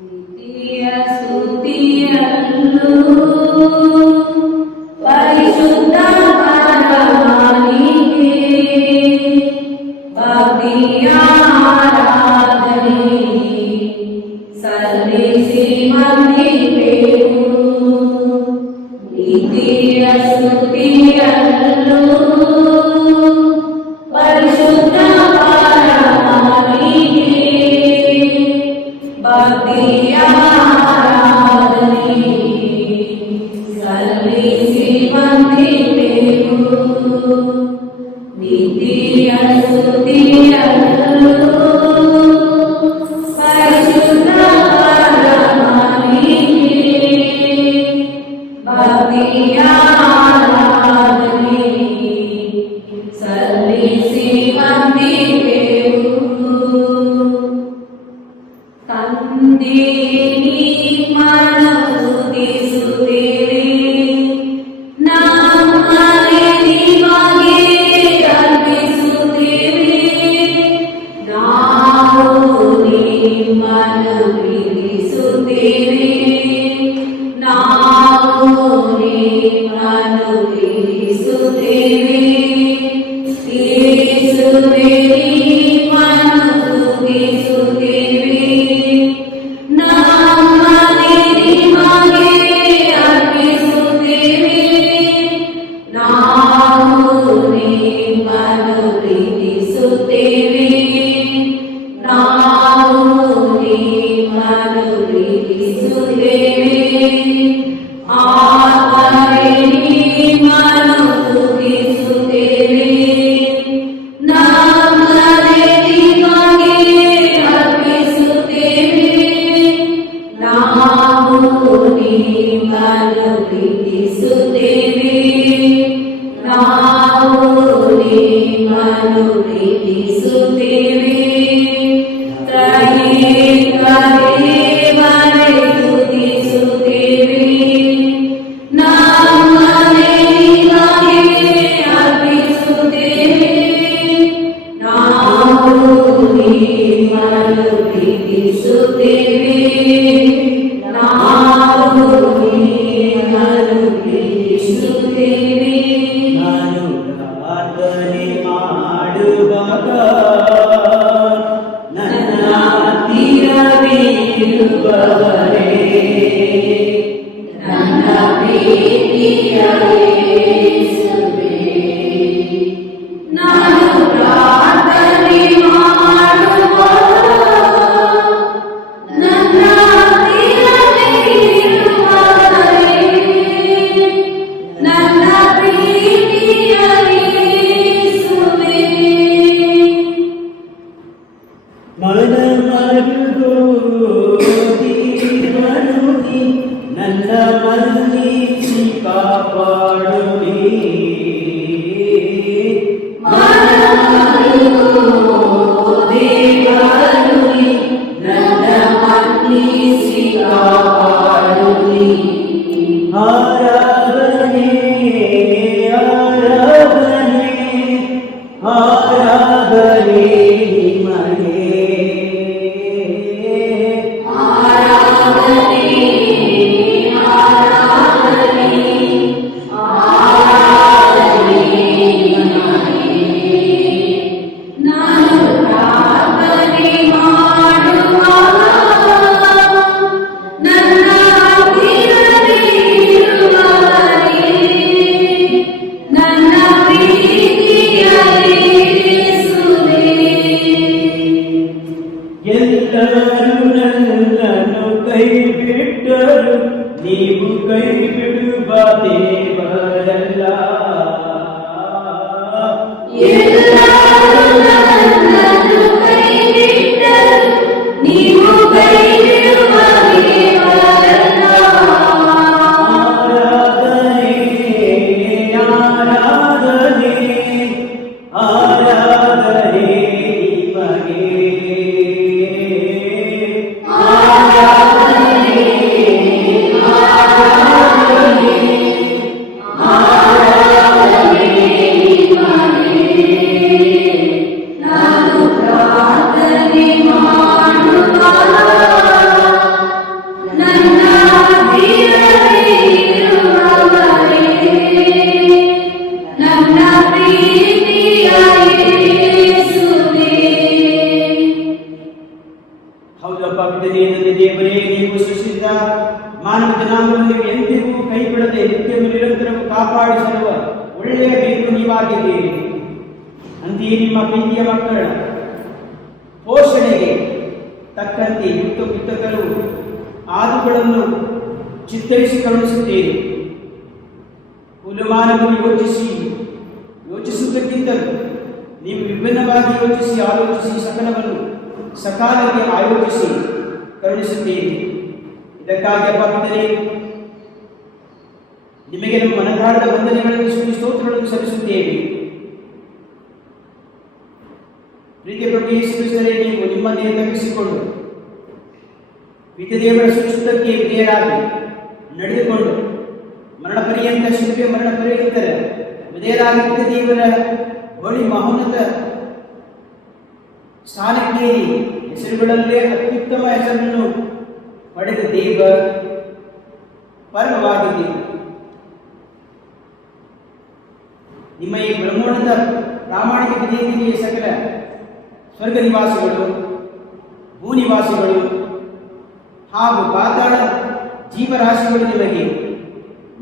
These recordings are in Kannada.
ಪ್ರೀತಿಯ ಸ್ತುತಿಯಲ್ಲೂ ಪರಿಶುದ್ಧ ಪರಮಾತ್ಮನಿಗೆ ಭಕ್ತಿಯ ಆರಾಧನೆ ಸಲ್ಲಿಸಿ ವಂದಿಪೆವು. ಪ್ರೀತಿಯ ಸ್ತುತಿಯಲ್ಲೂ ಪರಿಶುದ್ಧ ಪರಮಾತ್ಮನಿಗೆ ಭಕ್ತಿಯ ಆರಾಧನೆ ಸಲ್ಲಿಸಿ ವಂದಿಪೆವು. ಪ್ರೀತಿಯ ಸ್ತುತಿಯಲ್ಲೂ ಪರಿಶುದ್ಧ ಪರಮಾತ್ಮನಿಗೆ ಭಕ್ತಿಯ ಆರಾಧನೆ ಸಲ್ಲಿಸಿ ವಂದಿಪೆವು. ತಂದೆ ನಿಮ್ಮನ್ನು ಸ್ತುತಿಸುತ್ತೇವೆ, ನಮ್ಮನ್ನೇ ನಿಮಗೆ ಅರ್ಪಿಸುತ್ತೇವೆ. ನಾವು ನಿಮ್ಮನ್ನು ಪ್ರೀತಿಸುತ್ತೇವೆ, ನಾವು ನಿಮ್ಮನ್ನು ಪ್ರೀತಿಸುತ್ತೇವೆ. ಯೇಸುವೇ ನಿಮ್ಮನ್ನು ಸ್ತುತಿಸುತ್ತೇವೆ, ನಮ್ಮನ್ನೇ ನಿಮಗೆ ಅರ್ಪಿಸುತ್ತೇವೆ. ನಾವು ನಿಮ್ಮನ್ನು ಪ್ರೀತಿಸುತ್ತೇವೆ, ನಾವು ನಿಮ್ಮನ್ನು ಪ್ರೀತಿಸುತ್ತೇವೆ. ಆತನೇ ನಿಮ್ಮನ್ನು ಸ್ತುತಿಸುತ್ತೇವೆ, ನಮ್ಮನ್ನೇ ನಿಮಗೆ ಅರ್ಪಿಸುತ್ತೇವೆ. ನಾವು ನಿಮ್ಮನ್ನು ಪ್ರೀತಿಸುತ್ತೇವೆ, ನಾವು ನಿಮ್ಮನ್ನು ಪ್ರೀತಿಸುತ್ತೇವೆ. ತ್ರಯೇಕ ದೇವರೇ ಸ್ತುತಿಸುತ್ತೇವೆ, ನಮ್ಮನ್ನೇ ನಿಮಗೆ ಅರ್ಪಿಸುತ್ತೇವೆ. ನಾವು ನಿಮ್ಮನ್ನು ಪ್ರೀತಿಸುತ್ತೇವೆ, ನಾವು ನಿಮ್ಮನ್ನು ಪ್ರೀತಿಸುತ್ತೇವೆ. ನಾನು ಪ್ರಾರ್ಥನೆ ಮಾಡುವಾಗ ನನ್ನ ಹತ್ತಿರವಿರುವವರೇ, ನನ್ನ ಪ್ರೀತಿಯ ಯೇಸುವೇ, ನಾನು ಪ್ರಾರ್ಥನೆ ಮಾಡುವಾಗ ನನ್ನ ಹತ್ತಿರವಿರುವವರೇ, ನನ್ನ ಪ್ರೀತಿಯ ಯೇಸುವೇ. ಮನಮರುಗಿ ನನ್ನ ಮನಸ್ಸಿ ಕಾಪಾಡುನಿ. ದೇವರುನಿ ನನ್ನ ಮನ್ನಿಸಿ ಕಾಪಾಡುನಿ. ಆರಾಧನೆ ಆರಾಧನೆ ಆರಾಧನೆ ನಿಮಗೆ. ಆರಾಧನೆ ಆರಾಧನೆ ಆರಾಧನೆ ನಿನಗೆ. ನಾನು ಪ್ರಾರ್ಥನೆ ಮಾಡುವಾಗ ನನ್ನ ಹತ್ತಿರವಿರುವವರೇ, ನನ್ನ ಪ್ರೀತಿಯ ಯೇಸುವೇ. ಎಲ್ಲರೂ ನನ್ನನ್ನು ಕೈ ಬಿಟ್ಟರು, ನೀವು ಕೈ ಬಿಡುವ ದೇವರಲ್ಲ. ಎಲ್ಲರೂ ನನ್ನನ್ನು ಕೈ ಬಿಟ್ಟರು, ನೀವು ಕೈ ಬಿಡುವ ದೇವರಲ್ಲ. ಆರಾಧನೆ ಆರಾಧನೆ ಆರಾಧನೆ ನಿಮಗೆ. ಆರಾಧನೆ ಆರಾಧನೆ ಆರಾಧನೆ ನಿನಗೆ. ನಾನು ಪ್ರಾರ್ಥನೆ ಮಾಡುವಾಗ ತಂದೆ ದೇವರೇ, ನೀವು ಸೃಷ್ಟಿಸಿದ ಮಾನವ ಜನಾಂಗವನ್ನು ನೀವು ಎಂದಿಗೂ ಕೈ ಬಿಡದೆ ನಿತ್ಯವೂ ನಿರಂತರವೂ ಕಾಪಾಡಿಸಿರುವ ಒಳ್ಳೆಯ ಬೇಕು ನೀವಾಗಿದ್ದೀರಿ. ಅಂತೆಯೇ ನಿಮ್ಮ ಪ್ರೀತಿಯ ಮಕ್ಕಳ ಪೋಷಣೆಗೆ ತಕ್ಕಂತೆ ಯುಕ್ತರು ಆದುಗಳನ್ನು ಚಿತ್ತರಿಸಿ ಕರುಣಿಸುತ್ತೀರಿ. ಕುಲಮಾನವನ್ನು ಯೋಚಿಸುವುದಕ್ಕಿಂತಲೂ ನೀವು ವಿಭಿನ್ನವಾಗಿ ಯೋಚಿಸಿ ಆಲೋಚಿಸಿ ಸಕಲವನ್ನು ಸಕಾಲಕ್ಕೆ ಆಯೋಜಿಸಿ ಕರುಣಿಸುತ್ತೀರಿ. ಇದಕ್ಕಾಗಿ ಭಕ್ತರೇ, ನಿಮಗೆ ನಮ್ಮ ಮನದಾಳದ ವಂದನೆಗಳನ್ನು ಸ್ತೋತ್ರಗಳನ್ನು ಸಲ್ಲಿಸುತ್ತೇವೆ. ಪ್ರೀತಿಯ ಪ್ರಭು ಯೇಸು ಕ್ರಿಸ್ತರೇ, ನೀವು ನಿಮ್ಮನ್ನೇ ತಗ್ಗಿಸಿಕೊಂಡು ಪಿತೃದೇವರ ಸುಚಿತಕ್ಕೆ ವಿಧೇಯರಾಗಿ ನಡೆದುಕೊಂಡು ಮರಣ ಪರ್ಯಂತ ಶಿಲ್ಪೆ ಮರಣ ಪರ್ಯಂತರ ವಿಧೇಯರಾಗಿ ಪಿತೃದೇವರ ಬಳಿ ಮಹೋನ್ನತ ಸ್ಥಾನಕ್ಕೆ ಹೆಸರುಗಳಲ್ಲೇ ಅತ್ಯುತ್ತಮ ಹೆಸರನ್ನು ಪಡೆದ ದೇವ ಪರಮವಾಗಿದೆ. ನಿಮ್ಮ ಈ ಬ್ರಹ್ಮೋನ್ನತ ಪ್ರಾಮಾಣಿಕ ವಿಧೇಯತೆಗೆ ಸಕಲ ಸ್ವರ್ಗ ನಿವಾಸಿಗಳು, ಭೂನಿವಾಸಿಗಳು ಹಾಗೂ ಪಾತಾಳ ಜೀವರಾಶಿಗಳು ನಿಮಗೆ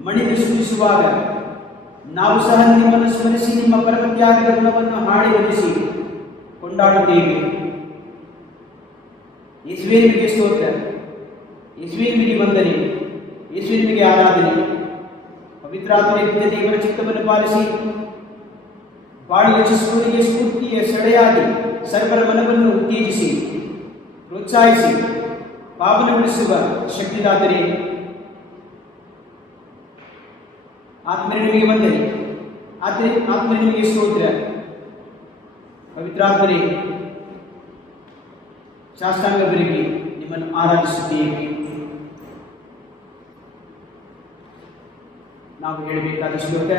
ಮಣಿದು ಸೂಚಿಸುವಾಗ ನಾವು ಸಹ ನಿಮ್ಮನ್ನು ಸ್ಮರಿಸಿ ನಿಮ್ಮ ಪರಮತ್ಯಾಗದ ಗುಣವನ್ನು ಹಾಡಿ ಹೊರಿಸಿ ಕೊಂಡಾಡುತ್ತೇವೆ. ಯೇಸುವೇ ನಿಮಗೆ ಸ್ತೋತ್ರ, ಯೇಸುವೇ ನಿಮಗೆ ವಂದನೆ, ಯೇಸುವೇ ನಿಮಗೆ ಆರಾಧನೆ. ಪವಿತ್ರಾತ್ಮನ ದೇವರ ಚಿತ್ತವನ್ನು ಪಾಲಿಸಿ ಬಾಳು ಯೋಚಿಸುವವರಿಗೆ ಸ್ಫೂರ್ತಿಯ ಸೆಳೆಯಾಗಿ ಸರ್ವರ ಮನವನ್ನು ಉತ್ತೇಜಿಸಿ ಪ್ರೋತ್ಸಾಹಿಸಿ ಪಾವನಗೊಳಿಸುವ ಶಕ್ತಿದಾತರೇ, ಆತ್ಮನೇ ನಿಮಗೆ ವಂದನೆ, ಆತ್ಮನೇ ನಿಮಗೆ ಸ್ತೋತ್ರ. ಪವಿತ್ರಾತ್ಮರೇ, ಶಾಸ್ತ್ರಾಂಗವರಿಗೆ ನಿಮ್ಮನ್ನು ಆರಾಧಿಸುತ್ತೇವೆ. ನಾವು ಹೇಳಬೇಕಾದ ಶ್ಲೋಕ,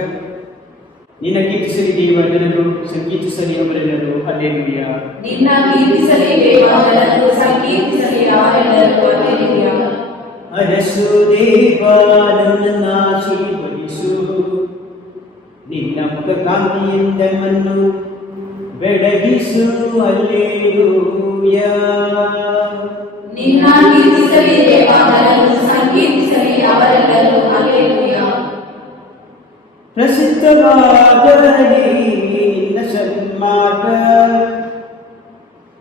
ನಿನ್ನ ಕೀರ್ತಿಸಲಿ ದೇವ ಜನರು, ಸಂಕೀರ್ತಿಸಲಿ ಅವರೆಲ್ಲರೂ. ಹಲ್ಲೆಲೂಯಾ. ನಿನ್ನ ಕೀರ್ತಿಸಲಿ ದೇವ ಜನರು, ಸಂಕೀರ್ತಿಸಲಿ ಅವರೆಲ್ಲರೂ. ಹಲ್ಲೆಲೂಯಾ. ಅರಸು ದೇವ ನನ್ನನ್ನು ಆಶೀರ್ವದಿಸು, ನಿನ್ನ ಮುಖ ಕಾಂತಿಯಿಂದ ಮನ್ನು ಬೆಳಗಿಸು. ಹಲ್ಲೆಲೂಯಾ. ನಿನ್ನ ಕೀರ್ತಿಸಲಿ ದೇವ ಜನರು, ಸಂಕೀರ್ತಿಸಲಿ ಅವರೆಲ್ಲರೂ. ಹಲ್ಲೆಲೂಯಾ. ಪ್ರಸಿದ್ಧವಾಗಲಿ ನಿನ್ನ ಸನ್ಮಾರ್ಗ,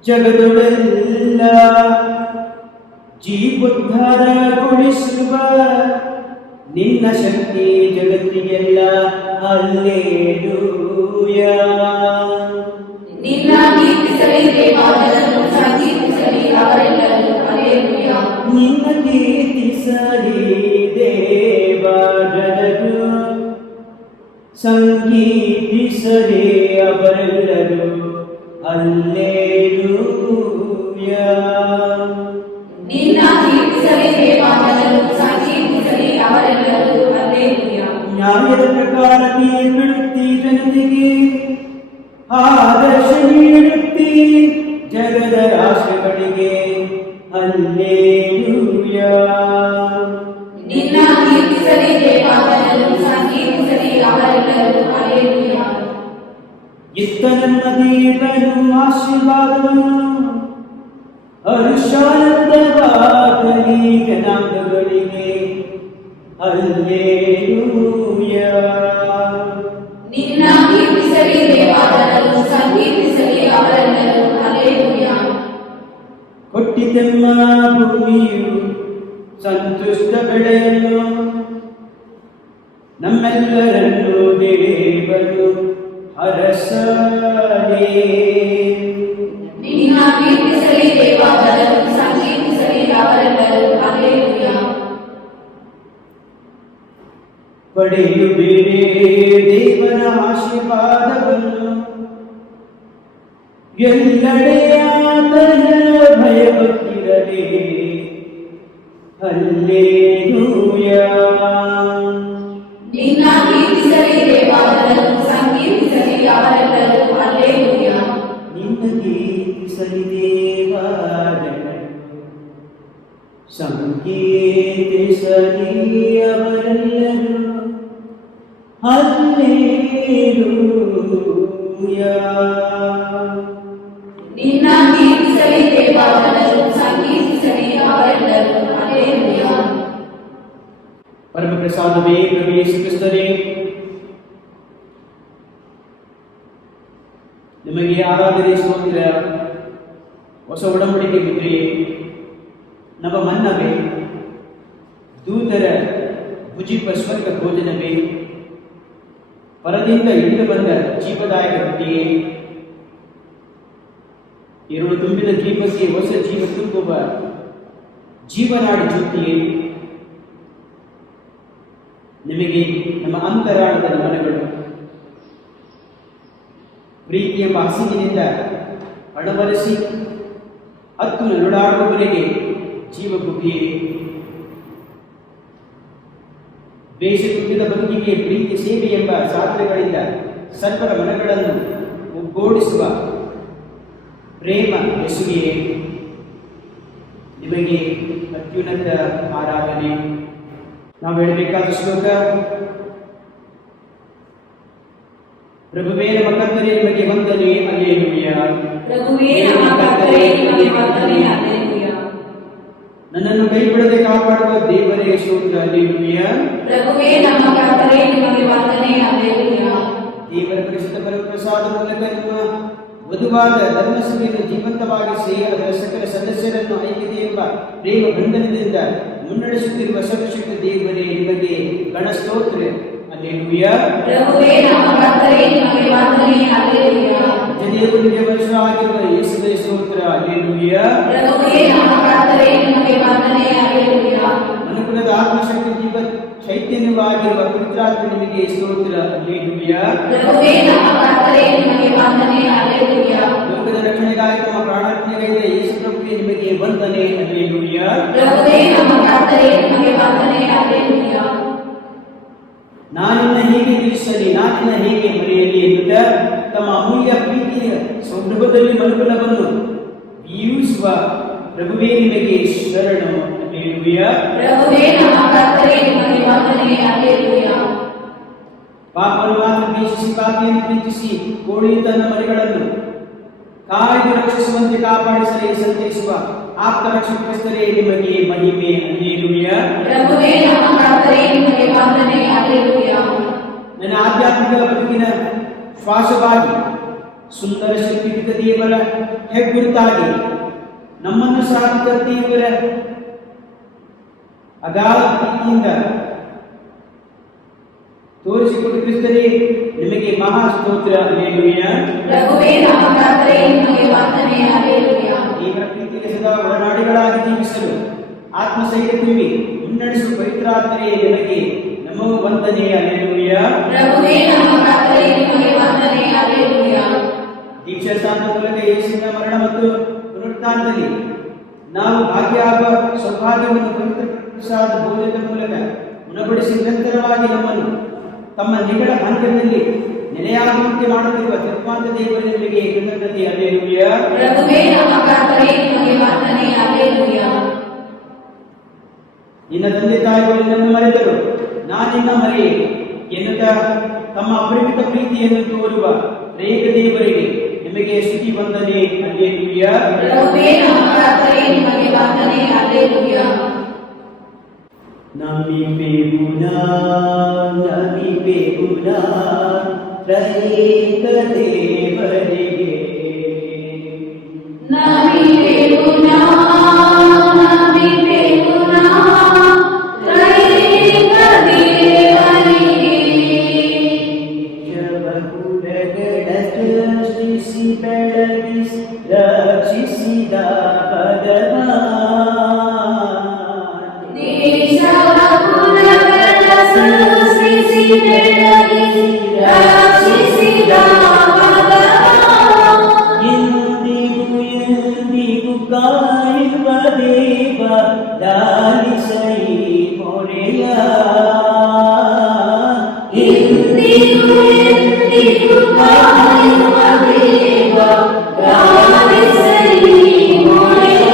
ಜಗದೊಳೆಲ್ಲ ಜೀವೋದ್ಧಾರಗೊಳಿಸುವ ನಿನ್ನ ಶಕ್ತಿ ಜಗತ್ತಿಗೆಲ್ಲ. ಹಲ್ಲೆಲೂಯಾ. ನಿನ್ನ ಕೀರ್ತಿಸಲಿ ದೇವ ಜನರು, ಸಂಕೀರ್ತಿಸಲಿ ಅವರೆಲ್ಲರೂ. ಹಲ್ಲೆಲೂಯಾ. ನಿನ್ನ ಕೀರ್ತಿಸಲಿ ದೇವ ಜನರು, ಸಂಕೀರ್ತಿಸಲಿ ಅವರೆಲ್ಲರೂ. ಹಲ್ಲೆಲೂಯಾ. ನಿನ್ನ ಕೀರ್ತಿಸಲಿ ದೇವ ಜನರು, ಸಂಕೀರ್ತಿಸಲಿ ಅವರೆಲ್ಲರೂ. ಹಲ್ಲೆಲೂಯಾ. ನ್ಯಾಯದ ಪ್ರಕಾರ ತೀರ್ಪಿಡುತ್ತಿ ಜನತೆಗೆ, ಆದರ್ಶ ನೀಡುತ್ತಿ ಜಗದ ರಾಷ್ಟ್ರಗಳಿಗೆ. ಹಲ್ಲೆಲೂಯಾ. ನಿನ್ನ ಕೀರ್ತಿಸಲಿ ದೇವ ಜನರು, ಸಂಕೀರ್ತಿಸಲಿ ಅವರೆಲ್ಲರೂ. ಹಲ್ಲೆಲೂಯಾ. ಇತ್ತ ನನ್ನ ದೇವನು ಆಶೀರ್ವಾದವನ್ನು ಹರ್ಷಾನಂದವಾಗಲಿ ಜನಾಂಗಗಳಿಗೆ. ಹಲ್ಲೆಲೂಯಾ. ನಿನ್ನ ಕೀರ್ತಿಸಲಿ ದೇವ ಜನರು, ಸಂಕೀರ್ತಿಸಲಿ ಅವರೆಲ್ಲರೂ. ಹಲ್ಲೆಲೂಯಾ. ಕೊಟ್ಟಿತೆಮ್ಮ ಭೂಮಿಯು ಸಂತುಷ್ಟ ಬೆಳೆಯನ್ನು, ನಮ್ಮೆಲ್ಲರನ್ನು ದೇವರು ಹರಸಲೇ. ನಿನ್ನ ಕೀರ್ತಿಸಲಿ ದೇವ ಜನರು, ಸಂಕೀರ್ತಿಸಲಿ ಅವರೆಲ್ಲರೂ. ಹಲ್ಲೆಲೂಯಾ. ಪಡೆಯುಬೇರೆ ದೇವರ ಆಶೀರ್ವಾದವನ್ನು, ಎಲ್ಲೆಡೆ ಆತನ ಭಯಭಕ್ತಿರಲಿ. ಹಲ್ಲೆಲೂಯಾ. ನಿನ್ನ ಕೀರ್ತಿಸಲಿ ದೇವ ಜನರು, ಸಂಕೀರ್ತಿಸಲಿ ಅವರೆಲ್ಲರೂ. ಹಲ್ಲೆಲೂಯಾ. ನಿನ್ನ ಕೀರ್ತಿಸಲಿ ದೇವ ಜನರು, ಸಂಕೀರ್ತಿಸಲಿ ಅವರೆಲ್ಲರೂ. ಹಲ್ಲೆಲೂಯಾ. ನಿನ್ನ ಕೀರ್ತಿಸಲಿ ದೇವ ಜನರು, ಸಂಕೀರ್ತಿಸಲಿ ಪರಮ ಪ್ರಸಾದವೇ ಪ್ರಭು ಯೇಸು ಕ್ರಿಸ್ತನೇ, ನಿಮಗೆ ಆರಾಧನೆ ಸ್ತೋತ್ರ. ಹೊಸ ಒಡಂಬಡಿಕೆ ಮುದ್ರೆಯೇ, ನವ ಮನ್ನವೇ, ದೂತರ ಭುಜಿಪ ಸ್ವರ್ಗ ಭೋಜನವೇ, ಪರದಿಂದ ಇಳಿದು ಬಂದ ಜೀವದಾಯಕ ರೊಟ್ಟಿಯೇ, ಎರಡು ತುಂಬಿದ ದೀಪಕ್ಕೆ ಹೊಸ ಜೀವ ತುಂಬುವ ಜೀವನಾಡಿ ಜ್ಯೋತಿಯೇ, ನಿಮಗೆ ನಮ್ಮ ಅಂತರಾಳದ ನಮನಗಳು. ಪ್ರೀತಿ ಎಂಬ ಹಸಿವಿನಿಂದ ಅಳವರಿಸಿ ಹತ್ತು ನರುಳಾಡುವವರೆಗೆ ಜೀವ ಗುಬ್ಬಿಯೇ, ದ್ವೇಷ ತುಂಬಿದ ಬದುಕಿಗೆ ಪ್ರೀತಿ ಸೇವೆ ಎಂಬ ಸಾಧನೆಗಳಿಂದ ಸರ್ವರ ಮನಗಳನ್ನು ಒಗ್ಗೂಡಿಸುವ ಪ್ರೇಮ ಬೆಸುಗೆಯೇ, ನಿಮಗೆ ಅತ್ಯುನ್ನತ ಆರಾಧನೆ. ನಾವು ಹೇಳಬೇಕಾದ ಶ್ಲೋಕ: ಪ್ರಭುವೇ ನಮ್ಮ ಕರ್ತನೇ ನಿಮಗೆ ವಂದನೆ, ಹಲ್ಲೆಲೂಯಾ. ಪ್ರಭುವೇ ನಮ್ಮ ಕರ್ತನೇ ನಿಮಗೆ ವಂದನೆ, ಹಲ್ಲೆಲೂಯಾ. ನನ್ನನ್ನು ಕೈಬಿಡದೆ ಕಾಪಾಡುವ ದೇವರೇ ಸ್ತೋತ್ರ, ಹಲ್ಲೆಲೂಯಾ. ಪ್ರಭುವೇ ನಮ್ಮ ಕರ್ತನೇ ನಿಮಗೆ ವಂದನೆ, ಹಲ್ಲೆಲೂಯಾ. ದೇವರ ಪರಿಶುದ್ಧ ಪರಮಪ್ರಸಾದ ಮೂಲಕ ನಿಮ್ಮ ವಧುವಾದ ಧರ್ಮಸಭೆಯನ್ನು ಜೀವಂತವಾಗಿಸಿ ಅದರ ಸಕಲ ಸದಸ್ಯರನ್ನು ಐಕ್ಯತೆ ಎಂಬ ಪ್ರೇಮ ಬಂಧನದಿಂದ ಮುನ್ನಡೆಸುತ್ತಿರುವ ಸರ್ವಶಕ್ತ ದೇವರೇ ನಿಮಗೆ ಗಣ ಸ್ತೋತ್ರ, ಹಲ್ಲೆಲೂಯಾ. ಪ್ರಭುವೇ ನಮ್ಮ ಕರ್ತನೇ ನಿಮಗೆ ವಂದನೆ, ಹಲ್ಲೆಲೂಯಾ. ದೇವರಿಗೆ ವಶರಾಗಿರುವ ಯೇಸುವೇ ಸ್ತೋತ್ರ, ಹಲ್ಲೆಲೂಯಾ. ಪ್ರಭುವೇ ನಮ್ಮ ಕರ್ತನೇ ನಿಮಗೆ ವಂದನೆ, ಹಲ್ಲೆಲೂಯಾ. ಮನುಕುಲದ ಆತ್ಮಶಕ್ತಿ ಜೀವ ಚೈತನ್ಯವಾಗಿರುವ ಪವಿತ್ರಾತ್ಮ ನಿಮಗೆ ಸ್ತೋತ್ರ, ಹಲ್ಲೆಲೂಯಾ. ಪ್ರಭುವೇ ನಮ್ಮ ಕರ್ತನೇ ನಿಮಗೆ ವಂದನೆ, ಹಲ್ಲೆಲೂಯಾ. ಲೋಕದ ರಕ್ಷಣೆಗಾಗಿ ತಮ್ಮ ಪ್ರಾಣಾರ್ಪಣೆಗೈದ ಯೇಸು ಪ್ರಭುವೇ ನಿಮಗೆ ವಂದನೆ, ಹಲ್ಲೆಲೂಯಾ. ಪ್ರಭುವೇ ನಮ್ಮ ಕರ್ತನೇ ನಿಮಗೆ ವಂದನೆ, ಹಲ್ಲೆಲೂಯಾ. ನಾನಿನ್ನ ಹೇಗೆ ತಿಳಿಸಲಿ, ನಾನಿನ್ನ ಹೇಗೆ ಮರೆಯಲಿ ಎನ್ನುತ್ತಾ ತಮ್ಮ ಅಮೂಲ್ಯ ಪ್ರೀತಿಯ ಸೌರಭದಲ್ಲಿ ಮನುಕುಲವನ್ನು ಜೀವಿಸುವ ಪ್ರಭುವೇ ನಿಮಗೆ ಶರಣು, ಹಲ್ಲೆಲೂಯಾ. ಪ್ರಭುವೇ ನಮ್ಮ ಕರ್ತನೇ ನಿಮಗೆ ವಂದನೆ, ಹಲ್ಲೆಲೂಯಾ. ಪಾಪವನ್ನು ಮಾತ್ರ ದ್ವೇಷಿಸಿ ಪಾಪಿಯನ್ನು ಪ್ರೀತಿಸಿ ಕೋಳಿ ತನ್ನ ಮರಿಗಳನ್ನು ಕಾಯ್ದು ರಕ್ಷಿಸುವಂತೆ ಕಾಪಾಡಿಸಲೇ ಸಂತೈಸುವ ಆಪ್ತ ರಕ್ಷಕ ಕ್ರಿಸ್ತರೇ ನಿಮಗೆ ಮಹಿಮೆ, ಹಲ್ಲೆಲೂಯಾ. ಪ್ರಭುವೇ ನಮ್ಮ ಕರ್ತನೇ ನಿಮಗೆ ವಂದನೆ, ಹಲ್ಲೆಲೂಯಾ. ನನ್ನ ಆಧ್ಯಾತ್ಮಿಕ ಬದುಕಿನ ಶ್ವಾಸವಾಗಿ ಸುಂದರ ಶಕ್ತಿಯುತ ದೇವರ ಹೆಗ್ಗುರುತಾಗಿ ನಮ್ಮನ್ನು ಸಾಧಿತ ದೇವರ ಅಗಾಧ ಪ್ರೀತಿಯಿಂದ ತೋರಿಸಿಕೊಟ್ಟು ಕ್ರಿಸ್ತರೇ ನಿಮಗೆ ಮಹಾ ಸ್ತೋತ್ರ, ಹಲ್ಲೆಲೂಯಾ. ಪ್ರಭುವೇ ನಮ್ಮ ಕರ್ತನೇ ನಿಮಗೆ ವಂದನೆ, ಹಲ್ಲೆಲೂಯಾ. ದೇವರ ಪ್ರೀತಿಗೆ ಸದಾ ಒಡನಾಡಿಗಳಾಗಿ ಜೀವಿಸಲು ಆತ್ಮಸೈರ್ಯ ತುಂಬಿ ಮುನ್ನಡೆಸುವ ಪವಿತ್ರಾತ್ಮರೇ ನಿಮಗೆ ನಮೋ ವಂದನೆ, ಹಲ್ಲೆಲೂಯಾ. ಪ್ರಭುವೇ ನಮ್ಮ ಕರ್ತನೇ ನಿಮಗೆ ವಂದನೆ, ಹಲ್ಲೆಲೂಯಾ. ದೀಕ್ಷಾ ಸ್ಥಾನದ ಮೂಲಕ ಯೇಸುವಿನ ಮರಣ ಮತ್ತು ಪುನರುತ್ಥಾನದಲ್ಲಿ ನಾವು ಭಾಗ್ಯಾಗುವ ಸೌಭಾಗ್ಯವನ್ನು ಪವಿತ್ರ ಪ್ರಸಾದ ಭೋಜನದ ಮೂಲಕ ಉಣಬಡಿಸಿ ನಿರಂತರವಾಗಿ ನಮ್ಮನ್ನು ತಮ್ಮ ನಿಗಳ ಅಂತ್ಯದಲ್ಲಿ ನೆಲೆಯಾಗುವಂತೆ ಮಾಡುತ್ತಿರುವ ತತ್ವಾಂತ ದೇವರೇ ನಿಮಗೆ ಕೃತಜ್ಞತೆ, ಹಲ್ಲೆಲೂಯಾ. ಪ್ರಭುವೇ ನಮ್ಮ ಕರ್ತನೇ ನಿಮಗೆ ವಂದನೆ, ಹಲ್ಲೆಲೂಯಾ. ನಿನ್ನ ತಂದೆ ತಾಯಿಗಳು ನಿನ್ನನ್ನು ಮರೆತರು, ನಾನಿನ್ನ ಮರೆಯೆ ಎನ್ನುತ್ತಾ ತಮ್ಮ ಅಪರಿಮಿತ ಪ್ರೀತಿಯನ್ನು ತೋರುವ ರೇಖ ದೇವರಿಗೆ ನಿಮಗೆ ಸ್ತುತಿ, ವಂದನೆ, ಹಲ್ಲೆಲೂಯಾ. ಪ್ರಭುವೇ ನಮ್ಮ ಕರ್ತನೇ ನಿಮಗೆ ವಂದನೆ, ಹಲ್ಲೆಲೂಯಾ. ನಮಿಪೆಗುನಾ ತ್ರೈಕ ದೇವರಿಗೆ, ನಮಿಪೆಗುನಾ ತ್ರೈಕ ದೇವರಿಗೆ. ಶವಕುಲಗಳ ಸೃಷ್ಟಿಸಿ ಬೆಳಗಿಸಿ ರಕ್ಷಿಸಿದ ಎಂದಿಗೂ ಕಾಯುವ ದೇವ ಲಾಲಿಸೈ ಮೊರೆಯ, ಎಂದಿಗೂ ಕಾಯುವ ದೇವ ಲಾಲಿಸೈ ಮೊರೆಯ.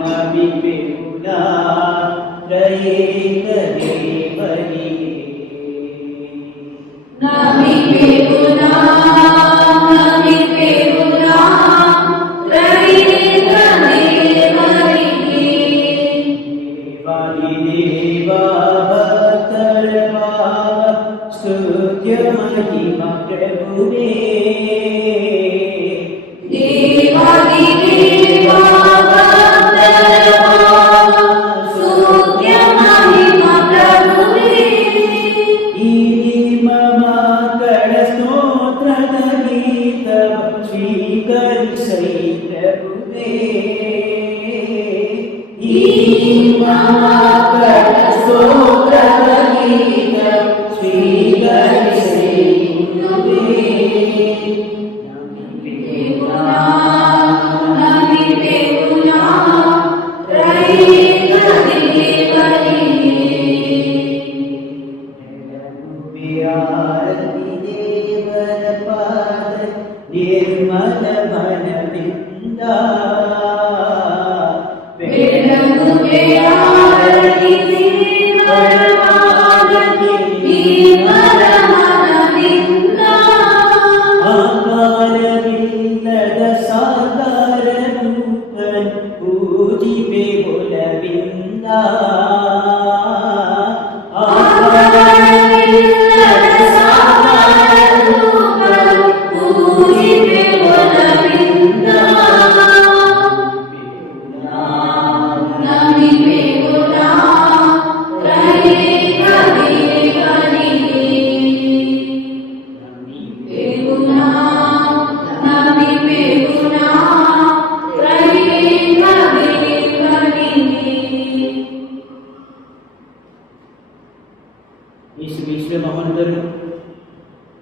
ನಮಿಪೆಗುನಾ ತ್ರೈಕ ದೇವರಿಗೆ, ನಮಿಪೆಗುನಾ ತ್ರೈಕ ದೇವರಿಗೆ.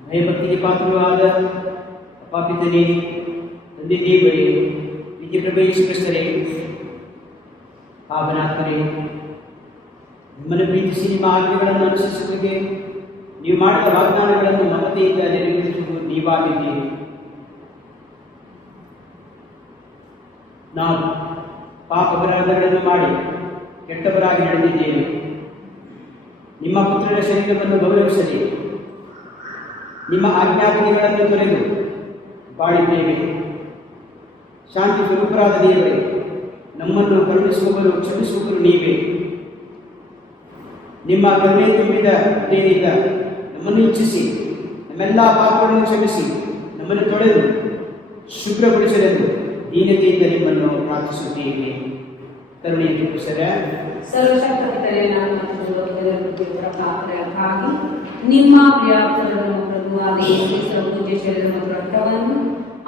ಭಯಭಕ್ತಿಗೆ ಪಾತ್ರವಾದ ಪಾಪಿತನೇ ತಂದೆ ದೇವರೇ, ನಿತ್ಯ ಪ್ರಭು ಯೇಸು ಕ್ರಿಸ್ತರೇ, ಪಾವನಾತ್ಮರೇ, ನಿಮ್ಮನ್ನು ಪ್ರೀತಿಸಿ ನಿಮ್ಮ ಆಜ್ಞೆಗಳನ್ನು ಅನುಸರಿಸುವುದಕ್ಕೆ ನೀವು ಮಾಡಿದ ವಾಗ್ದಾನಗಳನ್ನು ಮಮತೆಯಿಂದ ನೆರವೇರಿಸುವುದು ನೀವಾಗಿದ್ದೀರಿ. ನಾವು ಪಾಪ ಅಪರಾಧಗಳನ್ನು ಮಾಡಿ ಕೆಟ್ಟವರಾಗಿ ನಡೆದಿದ್ದೇವೆ. ನಿಮ್ಮ ಪುತ್ರನ ಶರೀರವನ್ನು ಗೌರವಿಸಲಿ, ನಿಮ್ಮ ಆಜ್ಞಾವಿಧಿಗಳನ್ನು ತೊರೆದು ಬಾಳಿದ್ದೇವೆ. ಶಾಂತಿ ಸ್ವರೂಪರಾದ ದೇವರೇ, ನಮ್ಮನ್ನು ಕರುಣಿಸುವವರು ಕ್ಷಮಿಸುವವರು ನೀವೇ. ನಿಮ್ಮ ಕರುಣೆ ತುಂಬಿದ ಹೃದಯದಿಂದ ನಮ್ಮನ್ನು ಇಚ್ಛಿಸಿ ನಮ್ಮೆಲ್ಲ ಪಾಪಗಳನ್ನು ಕ್ಷಮಿಸಿ ನಮ್ಮನ್ನು ತೊಳೆದು ಶುಭ್ರಗೊಳಿಸಲೆಂದು ದೀನತೆಯಿಂದ ನಿಮ್ಮನ್ನು ಪ್ರಾರ್ಥಿಸುತ್ತೇವೆ. ಕರುಣೆ ಸರ ಸರ್ವಶಕ್ತರೇ, ಪಾಪಕ್ಕಾಗಿ ನಿಮ್ಮ ಪ್ರಿಯಾಪ್ತರನ್ನು ಪ್ರಭುವಾದ ಯೇಸುವಿನ ಪೂಜ್ಯ ಶರೀರ ಮತ್ತು ರಕ್ತವನ್ನು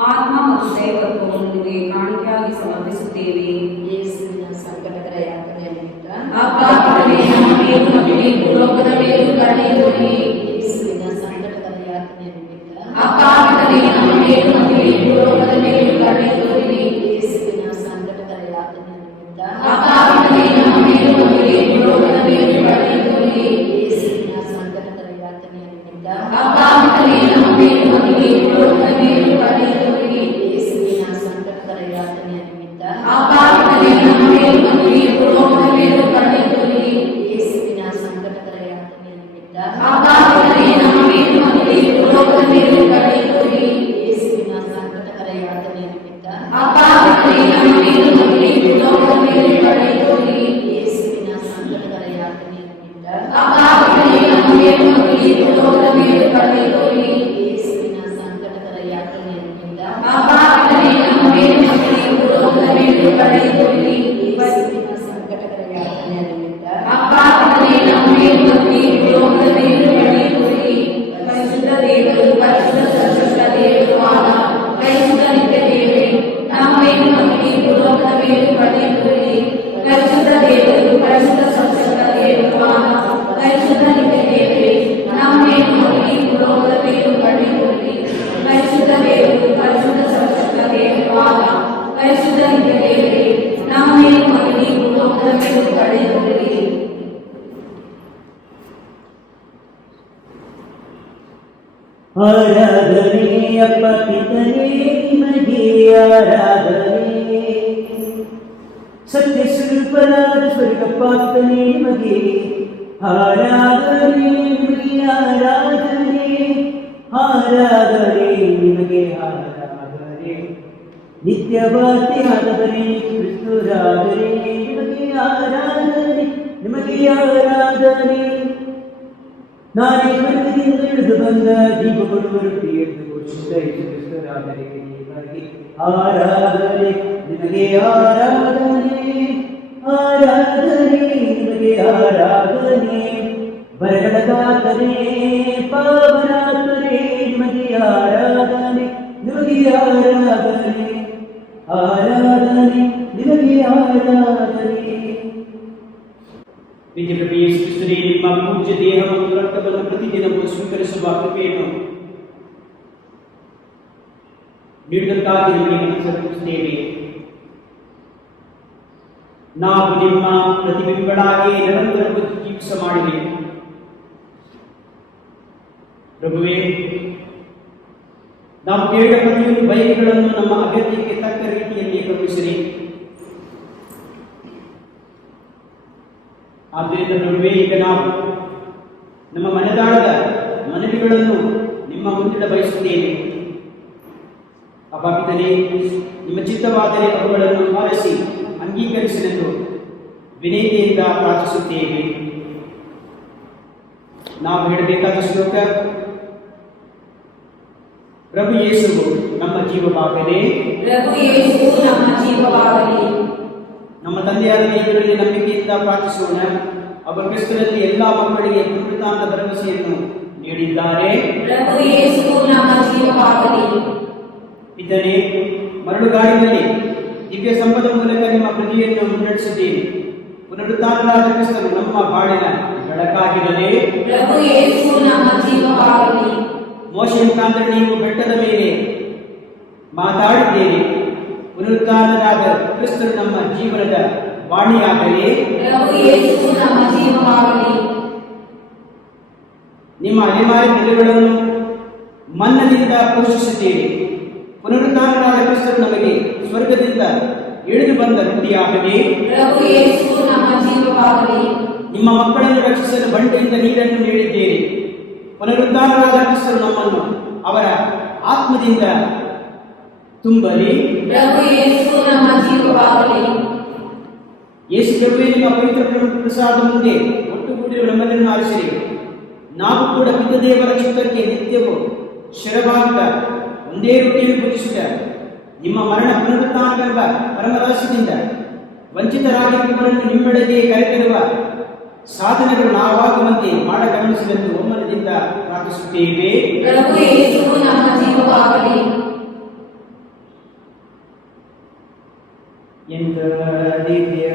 ಆತ್ಮ ಮತ್ತು ದೈವತ್ವವನ್ನು ನಿಮಗೆ ಕಾಣಿಕೆಯಾಗಿ ಸಮರ್ಪಿಸುತ್ತೇವೆ. ಯೇಸುವಿನ ಸಂಕಟಕರ ಯಾತನೆಯ ನಿಮಿತ್ತ ಅಪ್ಪಾಪನೇ ನಮ್ಮ ಮೇಲೂ ನಮಗೆ ಭೂಲೋಕದ ಮೇಲೂ ಕರುಣೆ ತೋರಿ. ಯೇಸುವಿನ ಸಂಕಟಕರ ಯಾತನೆಯ ನಿಮಿತ್ತ ಅಪ್ಪಾಪನೇ ನಮ್ಮ ಮೇಲೂ ನಮಗೆ ಭೂಲೋಕದ ಮೇಲೂ ಕರುಣೆ ತೋರಿ. ಯೇಸುವಿನ ಸಂಕಟಕರ ಯಾತನೆಯ ನಿಮಿತ್ತ ಅಪ್ಪಾಪನೇ ನಮ್ಮ ಮೇಲೂ ನಮಗೆ ಭೂಲೋಕದ ಮೇಲೂ ಕರುಣೆ ತೋರಿ. ಯೇಸುವಿನ ಸಂಕಟಕರ ಯಾತನೆಯ ನಿಮಿತ್ತ ಅಪ್ಪಾಪನೇ ನಮ್ಮ ಮೇಲೂ ನಮಗೆ ಭೂಲೋಕದ ಮೇಲೂ ಕರುಣೆ ತೋರಿ. ಯೇಸುವಿನ ಸಂಕಟಕರ ಯಾತನೆಯ ನಿಮಿತ್ತ ಅಪ್ಪಾಪನೇ ನಮ್ಮ ಮೇಲೂ ನಮಗೆ ಭೂಲೋಕದ ಮೇಲೂ ಕರುಣೆ ತೋರಿ. ಯೇಸುವಿನ ಸಂಕಟಕರ ಯಾತನೆಯ ನಿಮಿತ್ತ ಅಪ್ಪಾಪನೇ ನಮ್ಮ ಮೇಲೂ ನಮಗೆ ಭೂಲೋಕದ ಮೇಲೂ ಕರುಣೆ ತೋರಿ. ಯೇಸುವಿನ ಸಂಕಟಕರ ಯಾತನೆಯ ನಿಮಿತ್ತ ಅಪ್ಪಾಪನೇ ನಮ್ಮ ಮೇಲೂ ನಮಗೆ ಭೂಲೋಕದ ಮೇಲೂ ಕರುಣೆ ತೋರಿ. ಯೇಸುವಿನ ಸಂಕಟಕರ ಯಾತನೆಯ ನಿಮಿತ್ತ ಅಪ್ಪಾಪನೇ ನಮ್ಮ ಮೇಲೂ ನಮಗೆ ಭೂಲೋಕದ ಮೇಲೂ ಕರುಣೆ ತೋರಿ. ಯೇಸುವಿನ ಸಂಕಟಕರ ಯಾತನೆಯ ನಿಮಿತ್ತ ಅಪ್ಪಾಪನೇ ನಮ್ಮ ಮೇಲೂ ನಮಗೆ ಭೂಲೋಕದ ಮೇಲೂ ಕರುಣೆ ತೋರಿ. ಯೇಸುವಿನ ಸಂಕಟಕರ ಯಾತನೆಯ ನಿಮಿತ್ತ ಅಪ್ಪಾಪನೇ ನಮ್ಮ ಮೇಲೂ ನಮಗೆ ಭೂಲೋಕದ ಮೇಲೂ ಕರುಣೆ ತೋರಿ. ಪರಿಶುದ್ಧ ದೇವರು, ಪರಿಶುದ್ಧ ಸರ್ವಶ್ರೇಷ್ಠ ದೇವರು ಆದ ಪರಿಶುದ್ಧ ನಿತ್ಯ ದೇವರೇ, ನಮ್ಮ ಮೇಲೂ ನಮಗೆ ಭೂಲೋಕದ ಮೇಲೂ ಕರುಣೆ ತೋರಿ. ಪರಿಶುದ್ಧ ದೇವರು, ಪರಿಶುದ್ಧ ಸರ್ವಶ್ರೇಷ್ಠ ದೇವರು ಆದ ಪರಿಶುದ್ಧ ನಿತ್ಯ ದೇವರೇ, ನಮ್ಮ ಮೇಲೂ ನಮಗೆ ಭೂಲೋಕದ ಮೇಲೂ ಕರುಣೆ ತೋರಿ. ಪರಿಶುದ್ಧ ದೇವರು, ಪರಿಶುದ್ಧ ಸರ್ವಶ್ರೇಷ್ಠ ದೇವರು ಆದ ಪರಿಶುದ್ಧ ನಿತ್ಯ ದೇವರೇ, ನಮ್ಮ ಮೇಲೂ ನಮಗೆ ಭೂಲೋಕದ ಮೇಲೂ ಕರುಣೆ ತೋರಿ. ಆರಾಧನೆ ಅಪ್ಪ ಪಿತನೇ ನಿಮಗೆ ಆರಾಧನೆ. ಸತ್ಯ ಸ್ವರೂಪನಾದ ಸ್ವರ್ಗಪಾತನೇ ನಿಮಗೆ ಆರಾಧನೆ, ನಿಮಗೆ ಆರಾಧನೆ, ಆರಾಧನೆ, ನಿಮಗೆ ಆರಾಧನೆ. ನಿತ್ಯವಾದಿಯಾದವರೇ ಕ್ರಿಸ್ತರಾದರೆ ನಿಮಗೆ ಆರಾಧನೆ, ನಿಮಗೆ ಆರಾಧನೆ. ನಾನೇ ಸ್ವರ್ಗದಿಂದ ಇಳಿದು ಬಂದ ದೀಪಗಳು ರೊಟ್ಟಿಯನ್ನು ಘೋಷಿಸಿದ ಯೇಸು ಕ್ರಿಸ್ತರಾದರೆ ನಿಮಗೆ ಆರಾಧನೆ, ನಿಮಗೆ ಆರಾಧನೆ, ಆರಾಧನೆ, ನಿಮಗೆ ಆರಾಧನೆ. ಬರಗಳ ದಾತನೇ ಪಾವನಾತ್ಮರೇ ನಿಮಗೆ ಆರಾಧನೆ, ನಿಮಗೆ ಆರಾಧನೆ, ಆರಾಧನೆ, ನಿಮಗೆ ಆರಾಧನೆ. ನಿತ್ಯ ಪ್ರಭು ಯೇಸು ಕ್ರಿಸ್ತನೇ, ನಿಮ್ಮ ಪೂಜ್ಯ ದೇಹ ಮತ್ತು ರಕ್ತವನ್ನು ಪ್ರತಿದಿನವೂ ಸ್ವೀಕರಿಸುವ ಕೃಪೆಯನ್ನು ನೀಡಿದ್ದಕ್ಕಾಗಿ ನಿಮಗೆ ನಮಸ್ಕರಿಸುತ್ತೇವೆ. ನಾವು ನಿಮ್ಮ ಪ್ರತಿಬಿಂಬಗಳಾಗಿ ನಿರಂತರ ಜೀವಿಸ ಮಾಡಿದೆ. ಪ್ರಭುವೇ, ನಾವು ಕೇಳಿದ ಪ್ರತಿಯೊಂದು ಬಯಕೆಗಳನ್ನು ನಮ್ಮ ಅಗತ್ಯಕ್ಕೆ ತಕ್ಕ ರೀತಿಯಲ್ಲಿ ಕರುಣಿಸಿರಿ. ಆದ್ದರಿಂದ ಪ್ರಭುವೇ, ಈಗ ನಾವು ನಮ್ಮ ಮನದಾಳದ ಮನವಿಗಳನ್ನು ನಿಮ್ಮ ಮುಂದಿಡ ಬಯಸುತ್ತೇವೆ. ಅಪಾಪಿತನೇ, ನಿಮ್ಮ ಚಿತ್ತವಾದರೆ ಅವುಗಳನ್ನು ಪಾಲಿಸಿ ಅಂಗೀಕರಿಸಲೆಂದು ವಿನಯತೆಯಿಂದ ಪ್ರಾರ್ಥಿಸುತ್ತೇವೆ. ನಾವು ಹೇಳಬೇಕಾದ ಶ್ಲೋಕ: ಪ್ರಭು ಯೇಸುವು ನಮ್ಮ ಜೀವವಾಗಲಿ, ಪ್ರಭು ಯೇಸುವು ನಮ್ಮ ಜೀವವಾಗಲಿ. ನಮ್ಮ ತಂದೆಯಾದ ದೇವರಲ್ಲಿ ನಂಬಿಕೆಯಿಂದ ಪ್ರಾರ್ಥಿಸೋಣ. ಅವರು ಕ್ರಿಸ್ತನಲ್ಲಿ ಎಲ್ಲಾ ಮಕ್ಕಳಿಗೆ ಪುನರುತ್ಥಾನದ ಭರವಸೆಯನ್ನು ನೀಡಿದ್ದಾರೆ. ಪ್ರಭು ಯೇಸುವು ನಮ್ಮ ಜೀವವಾಗಲಿ. ಇದನ್ನೇ ಮರಳುಗಾಡಿನಲ್ಲಿ ದಿವ್ಯ ಸಂಪದ ಮೂಲಕ ನಿಮ್ಮ ಪ್ರಜೆಯನ್ನು ಮುನ್ನಡೆಸಿದ್ದೀರಿ. ಪುನರುತ್ಥಾನರಾದ ಕ್ರಿಸ್ತನು ನಮ್ಮ ಬಾಳಿನ ಬೆಳಕಾಗಿರಲಿ. ಪ್ರಭು ಯೇಸುವು ನಮ್ಮ ಜೀವವಾಗಲಿ. ಮೋಶೆ ಮುಖಾಂತರ ನೀವು ಬೆಟ್ಟದ ಮೇಲೆ ಮಾತಾಡಿದ್ದೀರಿ. ಪುನರುತ್ಥಾನರಾದ ಕ್ರಿಸ್ತನು ನಮ್ಮ ಜೀವನದ ವಾಣಿಯಾಗಲಿ. ಪ್ರಭು ಯೇಸುವು ನಮ್ಮ ಜೀವವಾಗಲಿ. ನಿಮ್ಮ ಅಲೆಮಾರಿ ಬೆಲೆಗಳನ್ನು ಮನ್ನದಿಂದ ಪೋಷಿಸಿದ್ದೀರಿ. ಪುನರುತ್ಥಾನರಾದ ಕ್ರಿಸ್ತನು ನಮಗೆ ಸ್ವರ್ಗದಿಂದ ಇಳಿದು ಬಂದ ರೊಟ್ಟಿಯಾಗಲಿ. ಪ್ರಭು ಯೇಸುವು ನಮ್ಮ ಜೀವವಾಗಲಿ. ನಿಮ್ಮ ಮಕ್ಕಳನ್ನು ರಕ್ಷಿಸಲು ಬಂಡೆಯಿಂದ ನೀರನ್ನು ನೀಡಿದ್ದೀರಿ. ಪುನರುತ್ಥಾನರಾದ ಕ್ರಿಸ್ತನು ನಮ್ಮನ್ನು ಅವರ ಆತ್ಮದಿಂದ ತುಂಬಲಿ. ಪ್ರಭು ಯೇಸುವು ನಮ್ಮ ಜೀವವಾಗಲಿ. ಯೇಸು ಪ್ರಭುವೇ, ನಿಮ್ಮ ಪವಿತ್ರ ಪ್ರಸಾದ ಮುಂದೆ ಒಟ್ಟುಗೂಡಿರುವ ನಮ್ಮನ್ನು ಆರಿಸಿರಿ. ನಾವು ಕೂಡ ಪಿತದೇವರ ಚಿತ್ತಕ್ಕೆ ನಿತ್ಯವೂ ಶಿರಭಾಗದ ಒಂದೇ ರೊಟ್ಟಿಯನ್ನು ಪೂಜಿಸಿದ ನಿಮ್ಮ ಮರಣ ಪುನರುತ್ಥಾನವೆಂಬ ಪರಮ ರಹಸ್ಯದಿಂದ ವಂಚಿತರಾಗಿರುವವರನ್ನು ನಿಮ್ಮೆಡೆಗೆ ಕರೆತರುವ ಸಾಧನೆಗಳು ನಾವಾಗುವಂತೆ ಮಾಡ ಗಮನಿಸಲೆಂದು ಒಮ್ಮನದಿಂದ ಪ್ರಾರ್ಥಿಸುತ್ತೇವೆ. ಪ್ರಭು ಯೇಸುವು ನಮ್ಮ ಜೀವವಾಗಲಿ. ಎಂತ ದಿವ್ಯ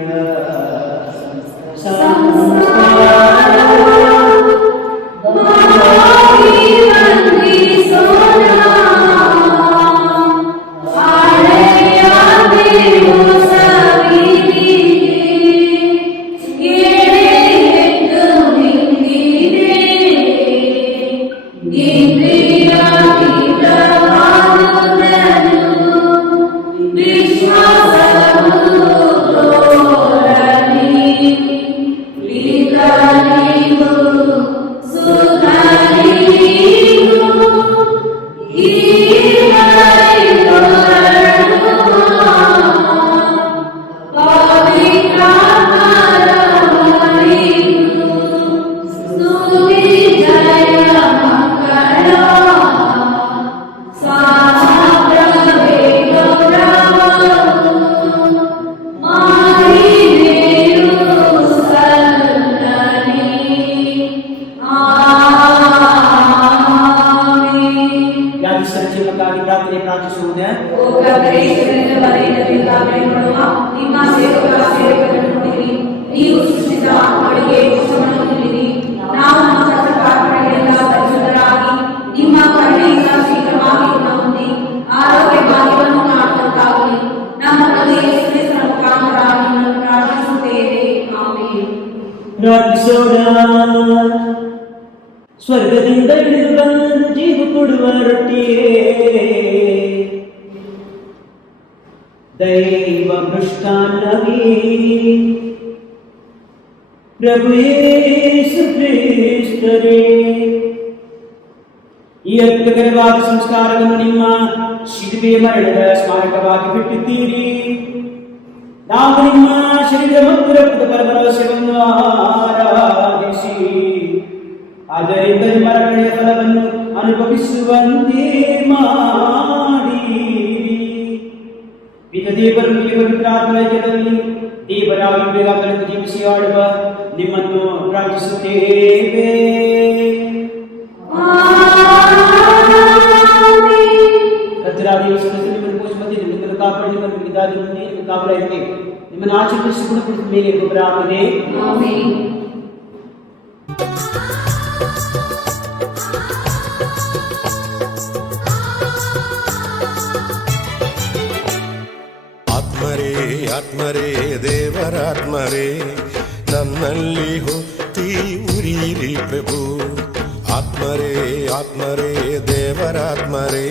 ಸ್ವರ್ಗದಿಂದ ಇಳಿದು ಬಂದು ಜೀವ ಕೊಡುವ ರೊಟ್ಟಿಯೇ, ದೈವ ಮೃಷ್ಟಾನ್ನವೇ, ಪ್ರಭು ಯೇಸು ಕ್ರಿಸ್ತರೇ, ಈ ಅದ್ಭುತಕರವಾದ ಸಂಸ್ಕಾರವನ್ನು ನಿಮ್ಮ ಶಿಲುಬೆ ಮರಣದ ಸ್ಮಾರಕವಾಗಿ ಬಿಟ್ಟಿದ್ದೀರಿ. ನಾವು ನಿಮ್ಮ ಶರೀರ ಮತ್ತು ರಕ್ತದ ಪರಭರವಸೆಯನ್ನು ಆರಾಧಿಸಿ ಆದ್ದರಿಂದ ನಿಮ್ಮ ರಕ್ಷಣೆಯ ಫಲವನ್ನು ಅನುಭವಿಸುವಂತೆ ಮಾಡಿ ಪಿತದೇವರೊಂದಿಗೆ ಪವಿತ್ರಾತ್ಮೈಕ್ಯದಲ್ಲಿ ದೇವರ ವಿವೇಕಗಳನ್ನು ಜೀವಿಸಿ ಆಡುವ ನಿಮ್ಮನ್ನು ಪ್ರಾರ್ಥಿಸುತ್ತೇವೆ. ನಿಮ್ಮನ್ನು ಕಾಪಾಡಿ ನಿಮ್ಮನ್ನು ಕಾಪಾಡಿ ನಿಮ್ಮನ್ನು ಆಚರಿಸಿ ಗುಣಪಡಿಸಿದ ಮೇಲೆ ಗೊಬ್ಬರ ಆಗಿದೆ. ಆತ್ಮರೇ ಆತ್ಮರೇ ದೇವರಾತ್ಮರೇ ನನ್ನಲ್ಲಿ ಹೊತ್ತಿ ಉರಿಯಿರಿ ಪ್ರಭು. ಆತ್ಮರೇ ಆತ್ಮರೇ ದೇವರಾತ್ಮರೇ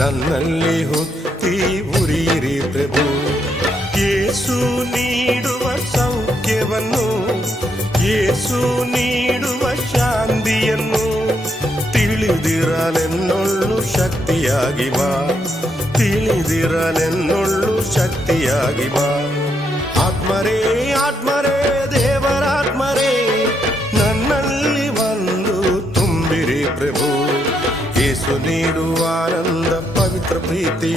ನನ್ನಲ್ಲಿ ಹೊತ್ತಿ ಉರಿಯಿರಿ ಪ್ರಭು. ಯೇಸು ನೀಡುವ ಸೌಖ್ಯವನ್ನು, ಯೇಸು ನೀಡುವ ಶಾಂತಿಯನ್ನು ತಿಳಿದಿರಲೆನ್ನೊಳ್ಳು ಶಕ್ತಿಯಾಗಿ ಬಾ, ತಿಳಿದಿರಲೆನ್ನೊಳ್ಳು ಶಕ್ತಿಯಾಗಿ ಬಾ. ಆತ್ಮರೇ ಆತ್ಮರೇ ದೇವರಾತ್ಮರೇ ನನ್ನಲ್ಲಿ ಬಂದು ತುಂಬಿರಿ ಪ್ರಭು. ಯೇಸು ನೀಡುವ ಆನಂದ ಪವಿತ್ರ ಪ್ರೀತಿ